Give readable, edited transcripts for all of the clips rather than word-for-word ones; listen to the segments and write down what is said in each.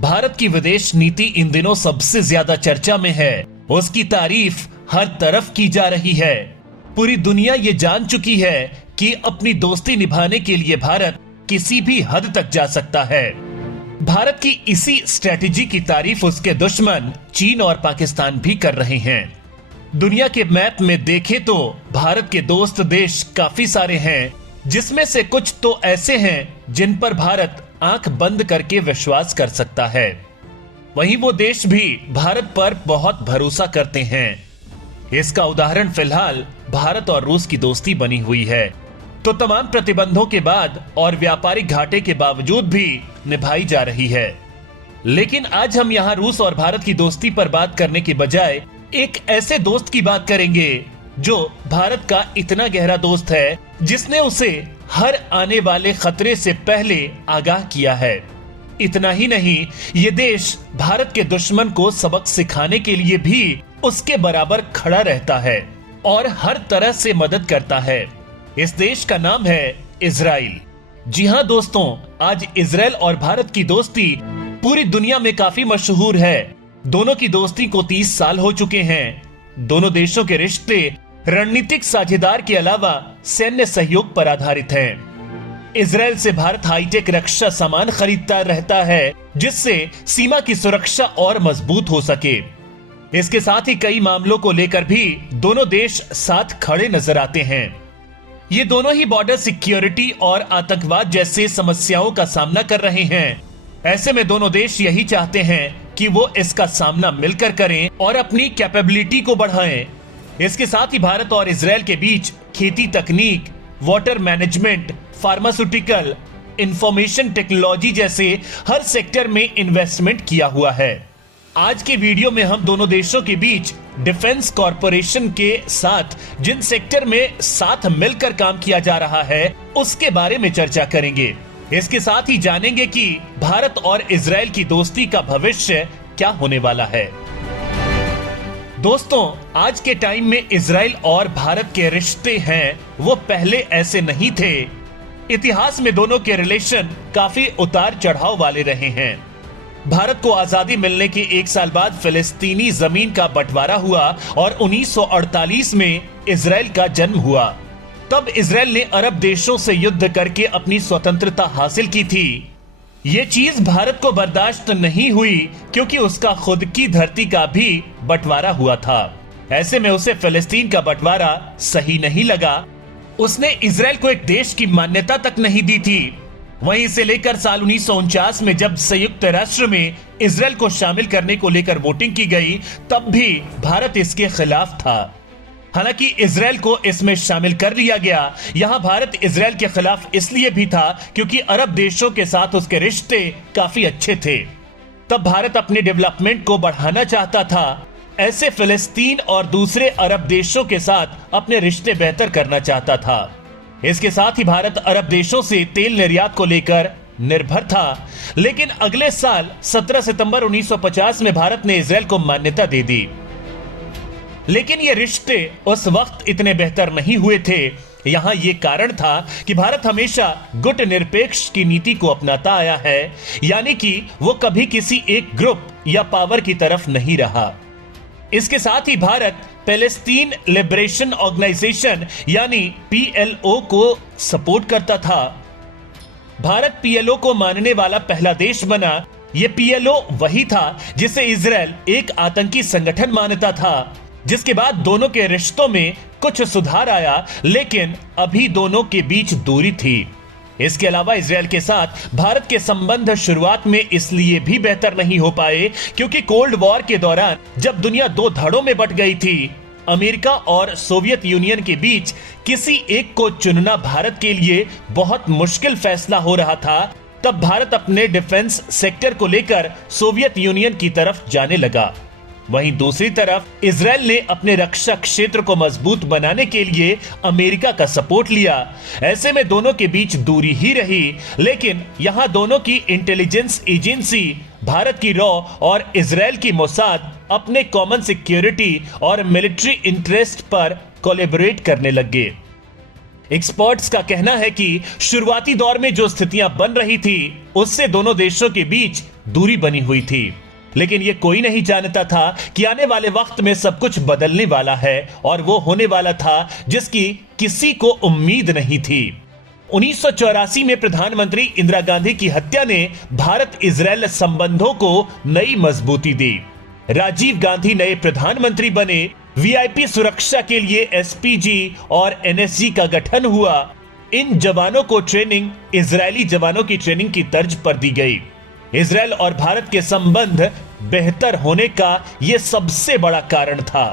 भारत की विदेश नीति इन दिनों सबसे ज्यादा चर्चा में है। उसकी तारीफ हर तरफ की जा रही है। पूरी दुनिया ये जान चुकी है कि अपनी दोस्ती निभाने के लिए भारत किसी भी हद तक जा सकता है। भारत की इसी स्ट्रेटेजी की तारीफ उसके दुश्मन चीन और पाकिस्तान भी कर रहे हैं। दुनिया के मैप में देखें तो भारत के दोस्त देश काफी सारे हैं, जिसमें से कुछ तो ऐसे हैं जिन पर भारत आंख बंद करके विश्वास कर सकता है। वहीं वो देश भी भारत पर बहुत भरोसा करते हैं। इसका उदाहरण फिलहाल भारत और रूस की दोस्ती बनी हुई है, तो तमाम प्रतिबंधों के बाद और व्यापारिक घाटे के बावजूद भी निभाई जा रही है। लेकिन आज हम यहाँ रूस और भारत की दोस्ती पर बात करने की बजाय एक ऐसे दोस्त की बात करेंगे जो भारत का इतना गहरा दोस्त है जिसने उसे हर आने वाले खतरे से पहले आगाह किया है। इतना ही नहीं, ये देश भारत के दुश्मन को सबक सिखाने के लिए भी उसके बराबर खड़ा रहता है और हर तरह से मदद करता है। इस देश का नाम है इजराइल। जी हाँ दोस्तों, आज इजराइल और भारत की दोस्ती पूरी दुनिया में काफी मशहूर है। दोनों की दोस्ती को 30 साल हो चुके हैं। दोनों देशों के रिश्ते रणनीतिक साझेदार के अलावा सैन्य सहयोग पर आधारित हैं। इजराइल से भारत हाईटेक रक्षा सामान खरीदता रहता है, जिससे सीमा की सुरक्षा और मजबूत हो सके। इसके साथ ही कई मामलों को लेकर भी दोनों देश साथ खड़े नजर आते हैं। ये दोनों ही बॉर्डर सिक्योरिटी और आतंकवाद जैसे समस्याओं का सामना कर रहे हैं। ऐसे में दोनों देश यही चाहते हैं कि वो इसका सामना मिलकर करें और अपनी कैपेबिलिटी को बढ़ाएं। इसके साथ ही भारत और इजराइल के बीच खेती तकनीक, water management, pharmaceutical, information technology जैसे हर सेक्टर में इन्वेस्टमेंट किया हुआ है। आज के वीडियो में हम दोनों देशों के बीच डिफेंस कॉरपोरेशन के साथ जिन सेक्टर में साथ मिलकर काम किया जा रहा है उसके बारे में चर्चा करेंगे। इसके साथ ही जानेंगे कि भारत और इजराइल की दोस्ती का भविष्य क्या होने वाला है। दोस्तों, आज के टाइम में इजराइल और भारत के रिश्ते हैं वो पहले ऐसे नहीं थे। इतिहास में दोनों के रिलेशन काफी उतार चढ़ाव वाले रहे हैं। भारत को आजादी मिलने के 1 साल बाद फिलिस्तीनी जमीन का बंटवारा हुआ और 1948 में इजराइल का जन्म हुआ। तब इजराइल ने अरब देशों से युद्ध करके अपनी स्वतंत्रता हासिल की थी। ये चीज भारत को बर्दाश्त नहीं हुई क्योंकि उसका खुद की धरती का भी बंटवारा हुआ था। ऐसे में उसे फिलिस्तीन का बंटवारा सही नहीं लगा। उसने इजराइल को एक देश की मान्यता तक नहीं दी थी। वहीं से लेकर साल 1949 में जब संयुक्त राष्ट्र में इजराइल को शामिल करने को लेकर वोटिंग की गई, तब भी भारत इसके खिलाफ था। हालांकि इजराइल को इसमें शामिल कर लिया गया। यहां भारत इजराइल के खिलाफ इसलिए भी था क्योंकि अरब देशों के साथ उसके रिश्ते काफी अच्छे थे। तब भारत अपने डेवलपमेंट को बढ़ाना चाहता था। ऐसे फिलिस्तीन और दूसरे अरब देशों के साथ अपने रिश्ते बेहतर करना चाहता था। इसके साथ ही भारत अरब देशों से तेल निर्यात को लेकर निर्भर था। लेकिन अगले साल 17 सितंबर 1950 में भारत ने इजराइल को मान्यता दे दी। लेकिन ये रिश्ते उस वक्त इतने बेहतर नहीं हुए थे। यहाँ ये कारण था कि भारत हमेशा गुट निरपेक्ष की नीति को अपनाता आया है, यानी कि वो कभी किसी एक ग्रुप या पावर की तरफ नहीं रहा। इसके साथ ही भारत पैलेस्टीन लिबरेशन ऑर्गेनाइजेशन यानी PLO को सपोर्ट करता था। भारत PLO को मानने वाला पहला देश बना। ये PLO वही था जिसे इजराइल एक आतंकी संगठन मानता था। जिसके बाद दोनों के रिश्तों में कुछ सुधार आया, लेकिन अभी दोनों के बीच दूरी थी। इसके अलावा इजराइल के साथ भारत के संबंध शुरुआत में इसलिए भी बेहतर नहीं हो पाए क्योंकि कोल्ड वॉर के दौरान जब दुनिया 2 धड़ों में बंट गई थी, अमेरिका और सोवियत यूनियन के बीच किसी एक को चुनना भारत के लिए बहुत मुश्किल फैसला हो रहा था। तब भारत अपने डिफेंस सेक्टर को लेकर सोवियत यूनियन की तरफ जाने लगा। वहीं दूसरी तरफ इजराइल ने अपने रक्षा क्षेत्र को मजबूत बनाने के लिए अमेरिका का सपोर्ट लिया। ऐसे में दोनों के बीच दूरी ही रही, लेकिन यहां दोनों की इंटेलिजेंस एजेंसी भारत की रॉ और इजराइल की मोसाद अपने कॉमन सिक्योरिटी और मिलिट्री इंटरेस्ट पर कोलैबोरेट करने लगे। एक्सपर्ट्स का कहना है कि शुरुआती दौर में जो स्थितियां बन रही थी उससे दोनों देशों के बीच दूरी बनी हुई थी, लेकिन यह कोई नहीं जानता था कि आने वाले वक्त में सब कुछ बदलने वाला है और वो होने वाला था जिसकी किसी को उम्मीद नहीं थी। 1984 में प्रधानमंत्री इंदिरा गांधी की हत्या ने भारत इजराइल संबंधों को नई मजबूती दी। राजीव गांधी नए प्रधानमंत्री बने। वीआईपी सुरक्षा के लिए एसपीजी और एनएसजी का गठन हुआ। इन जवानों को ट्रेनिंग इजरायली जवानों की ट्रेनिंग की तर्ज पर दी गई। इजराइल और भारत के संबंध बेहतर होने का यह सबसे बड़ा कारण था।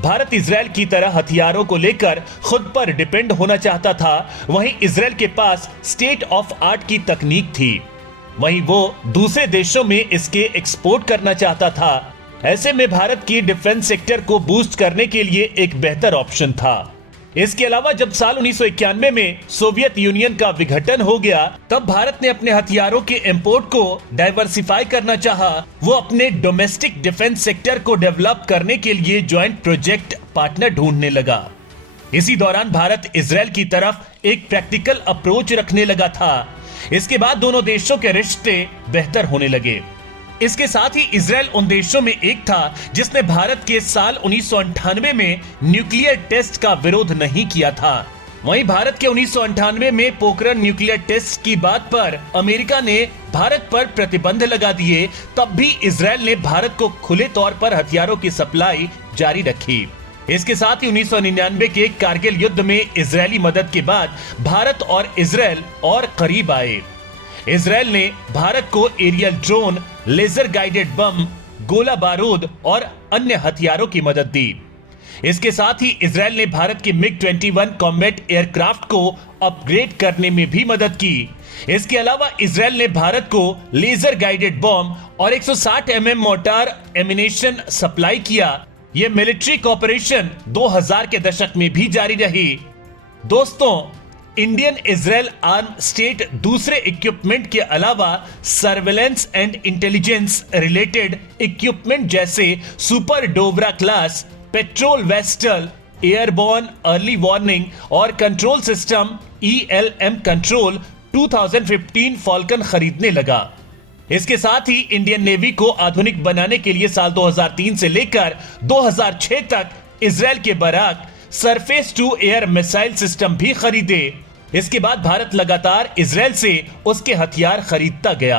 भारत इजराइल की तरह हथियारों को लेकर खुद पर डिपेंड होना चाहता था, वहीं इजराइल के पास स्टेट ऑफ आर्ट की तकनीक थी, वहीं वो दूसरे देशों में इसके एक्सपोर्ट करना चाहता था। ऐसे में भारत की डिफेंस सेक्टर को बूस्ट करने के लिए एक बेहतर ऑप्शन था। इसके अलावा जब साल 1991 में सोवियत यूनियन का विघटन हो गया, तब भारत ने अपने हथियारों के इंपोर्ट को डाइवर्सिफाई करना चाहा। वो अपने डोमेस्टिक डिफेंस सेक्टर को डेवलप करने के लिए ज्वाइंट प्रोजेक्ट पार्टनर ढूंढने लगा। इसी दौरान भारत इजराइल की तरफ एक प्रैक्टिकल अप्रोच रखने लगा था। इसके बाद दोनों देशों के रिश्ते बेहतर होने लगे। इसके साथ ही इजराइल उन देशों में एक था जिसने भारत के साल 1998 में न्यूक्लियर टेस्ट का विरोध नहीं किया था। वहीं भारत के 1998 में पोखरण न्यूक्लियर टेस्ट की बात पर अमेरिका ने भारत पर प्रतिबंध लगा दिए, तब भी इजराइल ने भारत को खुले तौर पर हथियारों की सप्लाई जारी रखी। इसके साथ ही 1999 के कारगिल युद्ध में इजरायली मदद के बाद भारत और इजराइल और करीब आए। इजराइल ने भारत को aerial drone, laser guided bomb, गोला बारूद और अन्य हथियारों की मदद दी। इसके साथ ही इजराइल ने भारत के मिग-21 कॉम्बैट एयरक्राफ्ट को अपग्रेड करने में भी मदद की। इसके अलावा इजराइल ने भारत को लेजर गाइडेड बम और 160 mm मोर्टार एमिनेशन सप्लाई किया। यह मिलिट्री कॉपरेशन 2000 के दशक में भी जारी रही। दोस्तों, इंडियन इजराइल आर्म स्टेट दूसरे इक्विपमेंट के अलावा surveillance and intelligence related equipment जैसे super Dvora class, patrol vessel, airborne early warning और control system ELM control 2015 Falcon खरीदने लगा। इसके साथ ही इंडियन नेवी को आधुनिक बनाने के लिए साल 2003 से लेकर 2006 तक इजराइल के Barak surface to air missile system भी खरीदे। इसके बाद भारत लगातार इजराइल से उसके हथियार खरीदता गया।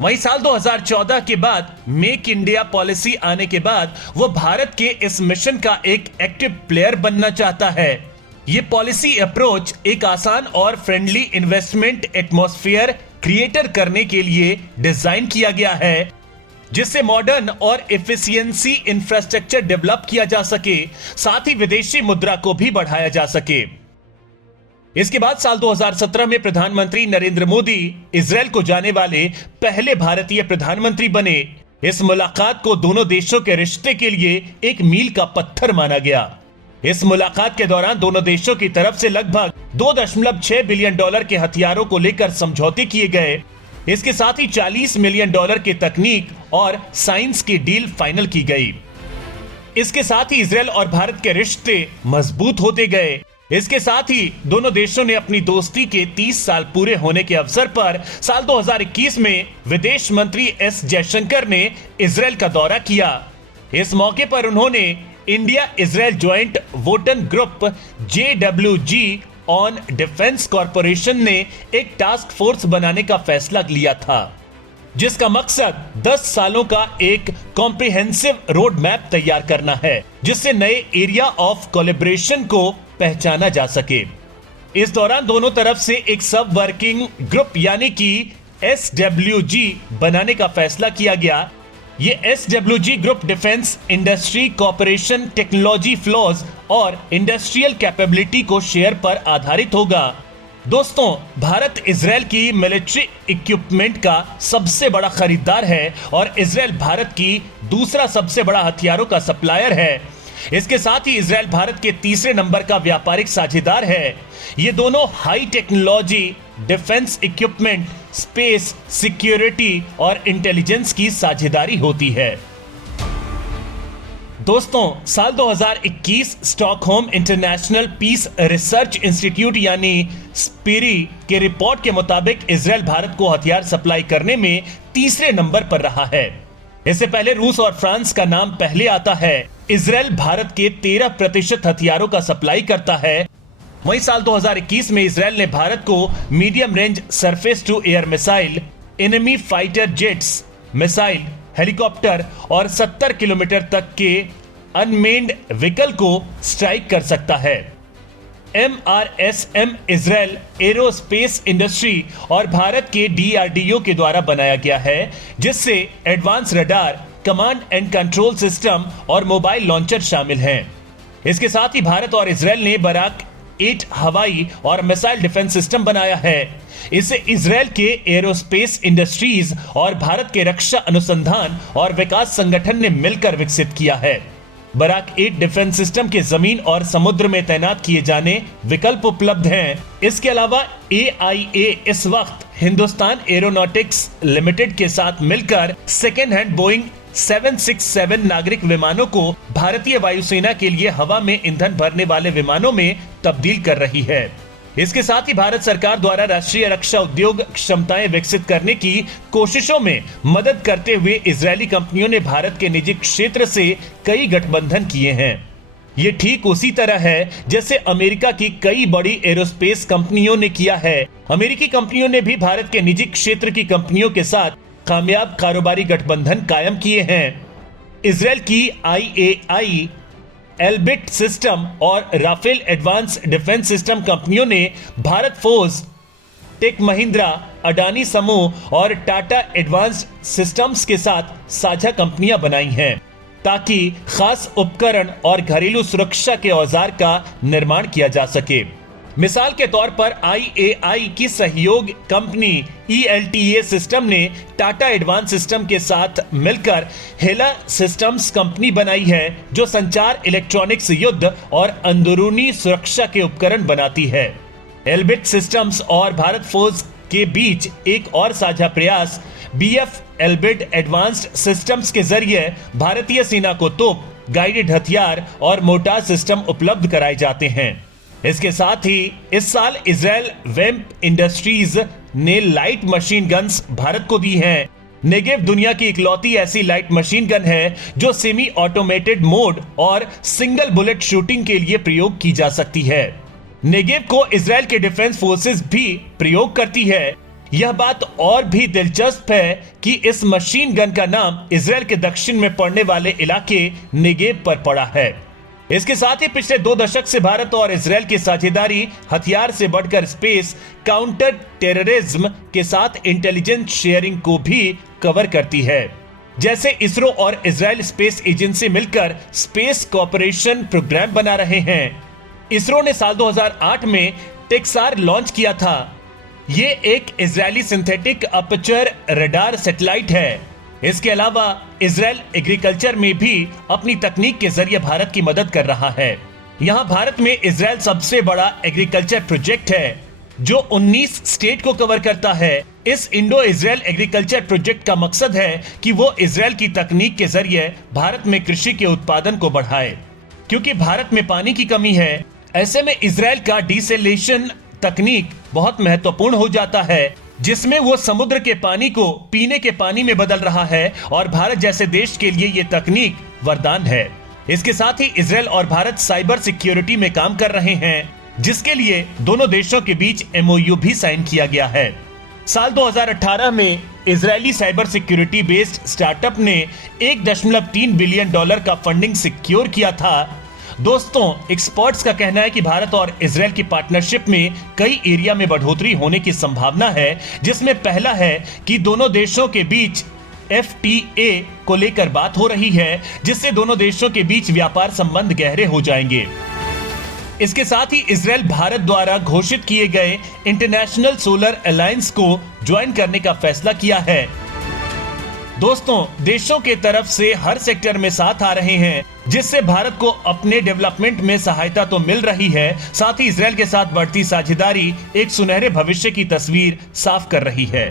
वहीं साल 2014 के बाद मेक इंडिया पॉलिसी आने के बाद वो भारत के इस मिशन का एक एक्टिव प्लेयर बनना चाहता है। ये पॉलिसी अप्रोच एक आसान और फ्रेंडली इन्वेस्टमेंट एटमॉस्फेयर क्रिएटर करने के लिए डिजाइन किया गया है, जिससे मॉडर्न और एफिशिएंसी इंफ्रास्ट्रक्चर डेवलप किया जा सके, साथ ही विदेशी मुद्रा को भी बढ़ाया जा सके। इसके बाद साल 2017 में प्रधानमंत्री नरेंद्र मोदी इजराइल को जाने वाले पहले भारतीय प्रधानमंत्री बने। इस मुलाकात को दोनों देशों के रिश्ते के लिए एक मील का पत्थर माना गया। इस मुलाकात के दौरान दोनों देशों की तरफ से लगभग $2.6 बिलियन के हथियारों को लेकर समझौते किए गए। इसके साथ ही $40 मिलियन की तकनीक और साइंस की डील फाइनल की गई। इसके साथ ही इजराइल और भारत के रिश्ते मजबूत होते गए। इसके साथ ही दोनों देशों ने अपनी दोस्ती के 30 साल पूरे होने के अवसर पर साल 2021 में विदेश मंत्री एस जयशंकर ने इजराइल का दौरा किया। इस मौके पर उन्होंने इंडिया इजराइल ज्वाइंट वोटन group JWG on defence corporation ने एक टास्क फोर्स बनाने का फैसला लिया था, जिसका मकसद 10 सालों का एक कॉम्प्रिहेंसिव रोड मैप तैयार करना है, जिससे नए एरिया ऑफ कोलैबोरेशन को पहचाना जा सके। इस दौरान दोनों तरफ से एक सब वर्किंग ग्रुप यानी कि SWG बनाने का फैसला किया गया। ये SWG group defence industry cooperation, technology flows और इंडस्ट्रियल कैपेबिलिटी को शेयर पर आधारित होगा। दोस्तों, भारत इजराइल की मिलिट्री इक्विपमेंट का सबसे बड़ा खरीदार है और इजराइल भारत की दूसरा सबसे बड़ा हथियारों का सप्लायर है। इसके साथ ही इजराइल भारत के तीसरे नंबर का व्यापारिक साझेदार है। ये दोनों high technology, defence equipment, space, security और इंटेलिजेंस की साझेदारी होती है। दोस्तों, साल 2021 Stockholm International Peace Research Institute यानी स्पीरी के रिपोर्ट के मुताबिक इजराइल भारत को हथियार सप्लाई करने में तीसरे नंबर पर रहा है। इससे पहले रूस और फ्रांस का नाम पहले आता है। इजराइल भारत के 13% हथियारों का सप्लाई करता है। वहीं साल 2021 में इजराइल ने भारत को medium range surface to air missile, enemy fighter jets missile, helicopter और 70 किलोमीटर तक के अनमेन्ड व्हीकल को स्ट्राइक कर सकता है। MRSM इजराइल एरोस्पेस इंडस्ट्री और भारत के DRDO के द्वारा बनाया गया है, जिससे advance radar, command and control system और मोबाइल लॉन्चर शामिल हैं। इसके साथ ही भारत और इजराइल ने बराक 8 हवाई और मिसाइल डिफेंस सिस्टम बनाया है। इसे इजराइल के एरोस्पेस इंडस्ट्रीज और भारत के रक्षा अनुसंधान और विकास संगठन ने मिलकर विकसित किया है। बराक 8 डिफेंस सिस्टम के जमीन और समुद्र में तैनात किए जाने विकल्प उपलब्ध हैं। इसके अलावा AIA इस वक्त हिंदुस्तान एरोनॉटिक्स लिमिटेड के साथ मिलकर सेकेंड हैंड बोइंग 767 नागरिक विमानों को भारतीय वायुसेना के लिए हवा में ईंधन भरने वाले विमानों में तब्दील कर रही है। इसके साथ ही भारत सरकार द्वारा राष्ट्रीय रक्षा उद्योग क्षमताएं विकसित करने की कोशिशों में मदद करते हुए इजरायली कंपनियों ने भारत के निजी क्षेत्र से कई गठबंधन किए हैं। ये ठीक उसी तरह है जैसे अमेरिका की कई बड़ी एरोस्पेस कंपनियों ने किया है। अमेरिकी कंपनियों ने भी भारत के निजी क्षेत्र की कंपनियों के साथ कामयाब कारोबारी गठबंधन कायम किए हैं। इजराइल की IAI, एल्बिट सिस्टम और राफेल एडवांस डिफेंस सिस्टम कंपनियों ने भारत फोर्स, टेक महिंद्रा, अडानी समूह और टाटा एडवांस्ड सिस्टम्स के साथ साझा कंपनियां बनाई हैं, ताकि खास उपकरण और घरेलू सुरक्षा के औजार का निर्माण किया जा सके। मिसाल के तौर पर IAI की सहयोग कंपनी ELTA सिस्टम ने टाटा एडवांस सिस्टम के साथ मिलकर हेला सिस्टम्स कंपनी बनाई है, जो संचार, इलेक्ट्रॉनिक्स, युद्ध और अंदरूनी सुरक्षा के उपकरण बनाती है। एल्बिट सिस्टम्स और भारत फोर्स के बीच एक और साझा प्रयास BF एल्बिट एडवांस्ड सिस्टम्स के जरिए भारतीय सेना को तोप, गाइडेड हथियार और मोर्टार सिस्टम उपलब्ध कराए जाते हैं। इसके साथ ही इस साल इजराइल वेम्प इंडस्ट्रीज ने लाइट मशीन गन्स भारत को दी हैं। नेगेव दुनिया की इकलौती ऐसी लाइट मशीन गन है जो सेमी ऑटोमेटेड मोड और सिंगल बुलेट शूटिंग के लिए प्रयोग की जा सकती है। नेगेव को इजराइल के डिफेंस फोर्सेस भी प्रयोग करती है। यह बात और भी दिलचस्प है कि इस मशीन गन का नाम इजराइल के दक्षिण में पड़ने वाले इलाके नेगेव पर पड़ा है। इसके साथ ही पिछले 2 दशक से भारत और इजराइल की साझेदारी हथियार से बढ़कर स्पेस, काउंटर टेररिज्म के साथ इंटेलिजेंस शेयरिंग को भी कवर करती है। जैसे इसरो और इजराइल स्पेस एजेंसी मिलकर स्पेस कोऑपरेशन प्रोग्राम बना रहे हैं। इसरो ने साल 2008 में टेक्सार लॉन्च किया था। ये एक Israeli synthetic aperture radar satellite है। इसके अलावा इजराइल एग्रीकल्चर में भी अपनी तकनीक के जरिए भारत की मदद कर रहा है। यहाँ भारत में इजराइल सबसे बड़ा एग्रीकल्चर प्रोजेक्ट है, जो 19 स्टेट को कवर करता है। इस इंडो इजराइल एग्रीकल्चर प्रोजेक्ट का मकसद है कि वो इजराइल की तकनीक के जरिए भारत में कृषि के उत्पादन को बढ़ाए। क्योंकि भारत में पानी की कमी है, ऐसे में इजराइल का डिसैलिनेशन तकनीक बहुत महत्वपूर्ण हो जाता है, जिसमें वो समुद्र के पानी को पीने के पानी में बदल रहा है और भारत जैसे देश के लिए ये तकनीक वरदान है। इसके साथ ही इजराइल और भारत साइबर सिक्योरिटी में काम कर रहे हैं, जिसके लिए दोनों देशों के बीच MOU भी साइन किया गया है। साल 2018 में Israeli cyber security based startup ने $1.3 बिलियन का फंडिंग सिक्योर किया था। दोस्तों, एक्सपर्ट्स का कहना है कि भारत और इजराइल की पार्टनरशिप में कई एरिया में बढ़ोतरी होने की संभावना है, जिसमें पहला है कि दोनों देशों के बीच FTA को लेकर बात हो रही है, जिससे दोनों देशों के बीच व्यापार संबंध गहरे हो जाएंगे। इसके साथ ही इजराइल भारत द्वारा घोषित किए गए इंटरनेशनल सोलर अलायंस को ज्वाइन करने का फैसला किया है। दोस्तों, देशों के तरफ से हर सेक्टर में साथ आ रहे हैं, जिससे भारत को अपने डेवलपमेंट में सहायता तो मिल रही है, साथ ही इजराइल के साथ बढ़ती साझेदारी एक सुनहरे भविष्य की तस्वीर साफ कर रही है।